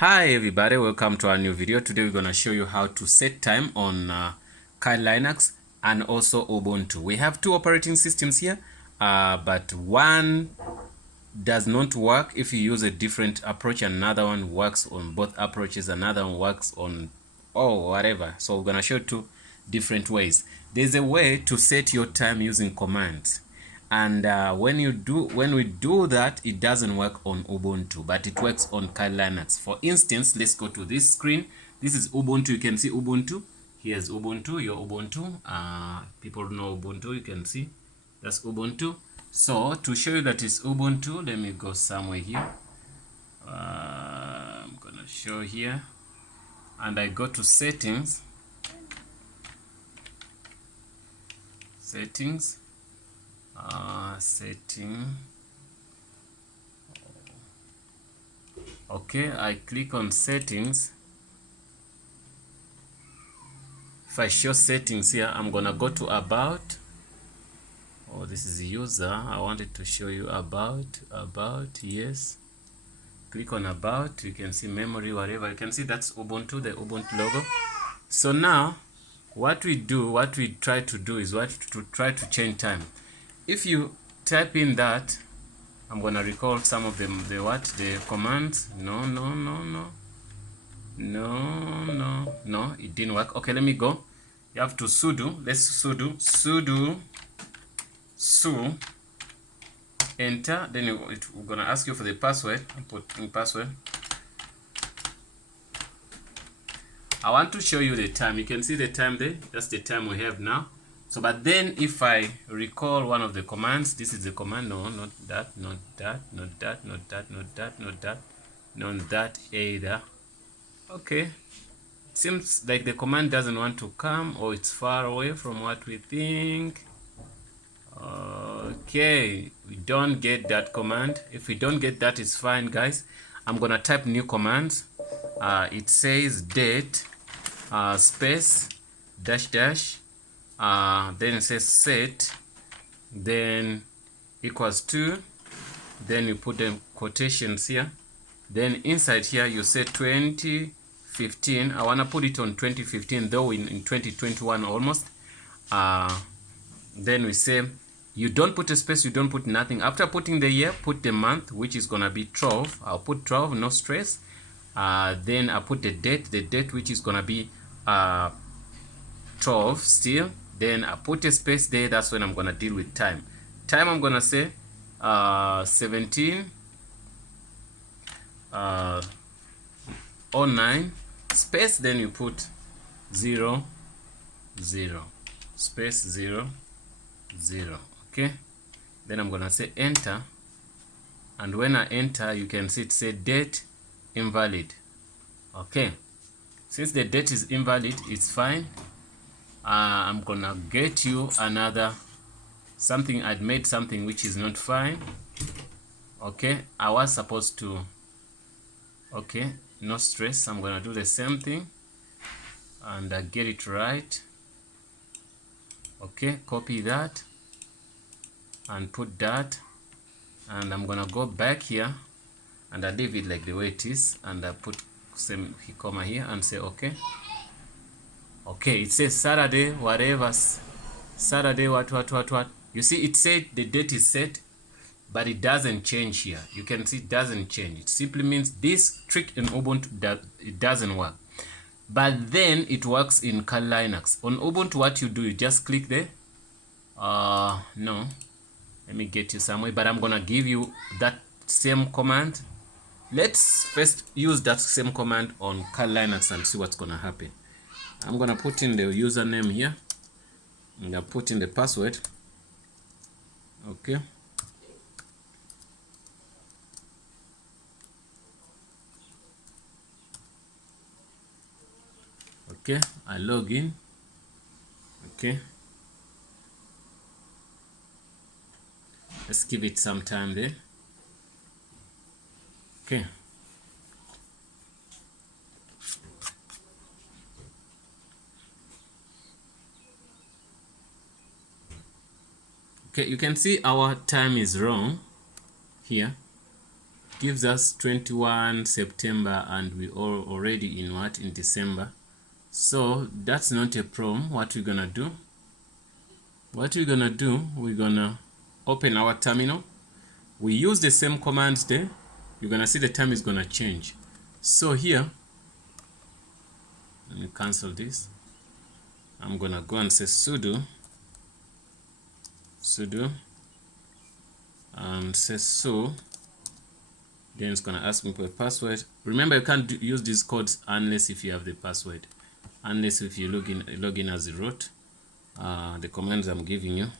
Hi everybody, welcome to our new video. Today we're going to show you how to set time on Kali Linux and also Ubuntu. We have two operating systems here, but one does not work if you use a different approach, and another one works on both approaches, another one works on whatever. So we're going to show you two different ways. There's a way to set your time using commands. And when we do that, it doesn't work on Ubuntu, but it works on Kali Linux. For instance, let's go to this screen. This is Ubuntu. You can see Ubuntu. Here's Ubuntu, your Ubuntu. People know Ubuntu. You can see that's Ubuntu. So to show you that it's Ubuntu, let me go somewhere here. I'm gonna show here, and I go to settings. Setting. Okay, I click on settings. If I show settings here, I'm gonna go to about. Oh, this is user. I wanted to show you about, yes. Click on about. You can see memory, whatever. You can see that's Ubuntu, the Ubuntu logo. So now what we try to do is try to change time. If you type in that, I'm gonna recall some of them, the commands. No, it didn't work. Okay, let me go. You have to sudo. Let's sudo su, enter. Then we're gonna ask you for the password. I put in password. I want to show you the time. You can see the time there. That's the time we have now. So, but then if I recall one of the commands, this is the command. No, not that, not that, not that, not that, not that, not that, not that either. Okay. Seems like the command doesn't want to come, or it's far away from what we think. Okay, we don't get that command. If we don't get that, it's fine, guys. I'm gonna type new commands. It says date space dash dash, then it says set, then equals to, then you put the quotations here, then inside here you say 2015. I want to put it on 2015, though in 2021 almost. Then we say you don't put a space, you don't put nothing. After putting the year, put the month, which is gonna be 12. I'll put 12, no stress. Then I put the date which is gonna be 12 still. Then I put a space there. That's when I'm gonna deal with time. I'm gonna say 17 09 space, then you put 0 0 space 0 0. Okay, then I'm gonna say enter, and when I enter, you can see it say date invalid. Okay, since the date is invalid, it's fine. I'm gonna get you another something. I'd made something which is not fine. Okay, I was supposed to. Okay, no stress. I'm gonna do the same thing and get it right. Okay, copy that and put that, and I'm gonna go back here and I leave it like the way it is, and I put same comma here and say okay. Okay, it says Saturday, whatever, Saturday, what. You see, it said the date is set, but it doesn't change here. You can see it doesn't change. It simply means this trick in Ubuntu, it doesn't work. But then it works in Kali Linux. On Ubuntu, what you do, you just click there. No, let me get you somewhere, but I'm gonna give you that same command. Let's first use that same command on Kali Linux and see what's gonna happen. I'm gonna put in the username here. I'm gonna put in the password. Okay. Okay, I log in. Okay. Let's give it some time there. Okay. Okay, you can see our time is wrong here. gives us 21 September and we are already in what? In December. So that's not a problem. What we're gonna do, we're gonna open our terminal. We use the same commands there. You're gonna see the time is gonna change. So here, let me cancel this. I'm gonna go and say sudo and say so. Then it's gonna ask me for a password. Remember, you can't use these codes unless if you have the password, unless if you log in as root. The commands I'm giving you.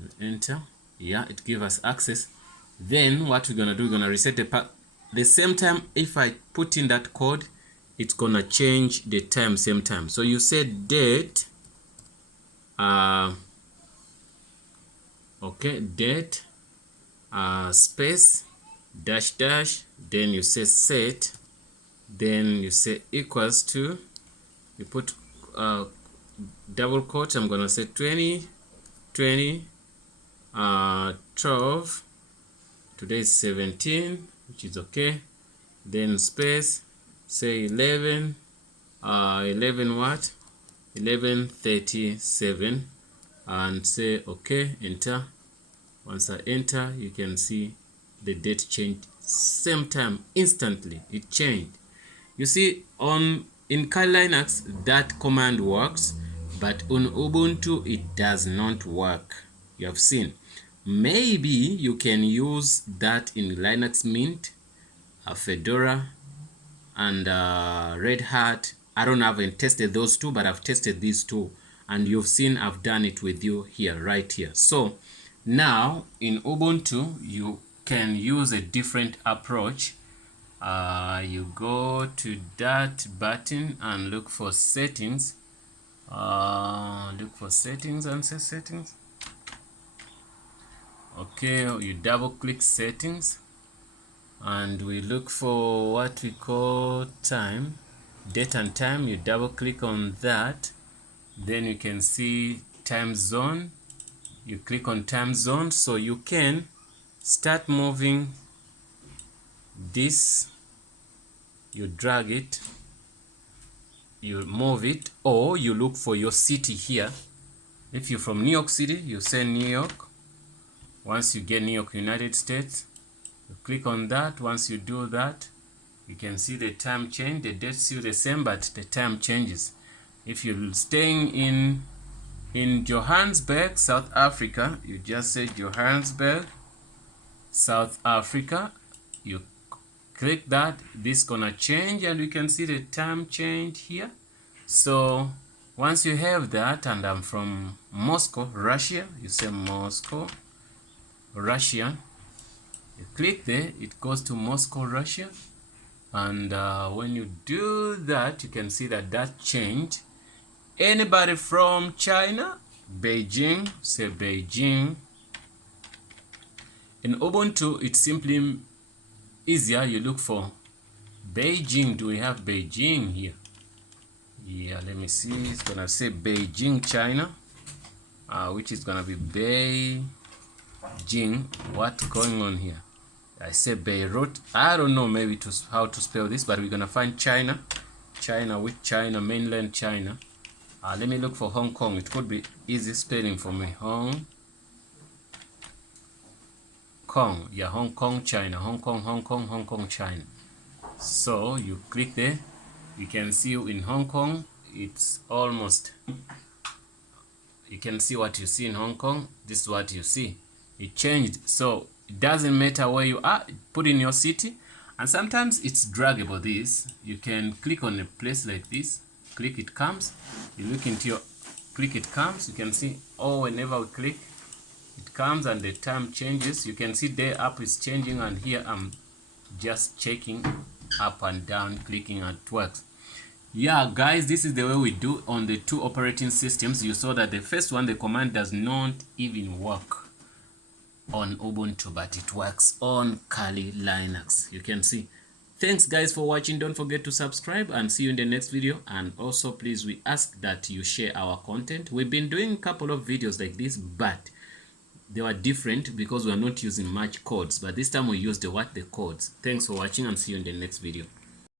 You enter. Yeah, it gives us access. Then what we're gonna do, we're gonna reset the same time. If I put in that code, it's gonna change the time same time. So you said date, okay, date, space, dash dash, then you say set, then you say equals to, you put double quote. I'm gonna say 2020 12. Today is 17, which is okay. Then space, say 11 what, 11:37, and say okay, enter. Once I enter, you can see the date changed same time, instantly it changed. You see, in Kali Linux that command works, but on Ubuntu it does not work. You have seen. Maybe you can use that in Linux Mint, Fedora, and Red Hat. I haven't tested those two, but I've tested these two, and you've seen I've done it with you here, right here. So now in Ubuntu you can use a different approach. You go to that button and look for settings. Look for settings and say settings. Okay, you double click settings and we look for what we call time, date and time. You double click on that, then you can see time zone. You click on time zone, so you can start moving this. You drag it, you move it, or you look for your city here. If you're from New York City, you say New York. Once you get New York, United States, you click on that. Once you do that, you can see the time change. The date's still the same, but the time changes. If you're staying in Johannesburg, South Africa, you just say Johannesburg, South Africa. You click that, this gonna change, and you can see the time change here. So once you have that, and I'm from Moscow, Russia, you say Moscow, Russia. You click there, it goes to Moscow, Russia, and when you do that, you can see that changed. Anybody from China, Beijing, say Beijing. In Ubuntu, it's simply easier. You look for Beijing. Do we have Beijing here? Yeah, let me see. It's gonna say Beijing, China, which is gonna be Beijing. What's going on here? I say Beirut. I don't know maybe how to spell this, but we're gonna find China. China, with China, mainland China. Let me look for Hong Kong. It could be easy spelling for me. Hong Kong. Yeah, Hong Kong, China. Hong Kong, China. So you click there. You can see in Hong Kong, it's almost, you can see what you see in Hong Kong. This is what you see. It changed. So it doesn't matter where you are, put in your city. And sometimes it's draggable. This, you can click on a place like this, click, it comes. You look into your, click, it comes. You can see, oh, whenever we click, it comes and the time changes. You can see the app is changing, and here I'm just checking up and down, clicking, and it works. Yeah guys, this is the way we do on the two operating systems. You saw that the first one, the command does not even work on Ubuntu, but it works on Kali Linux. You can see Thanks guys for watching. Don't forget to subscribe and see you in the next video. And also please, we ask that you share our content. We've been doing a couple of videos like this, but they were different because we are not using much codes, but this time we used the codes. Thanks for watching and see you in the next video.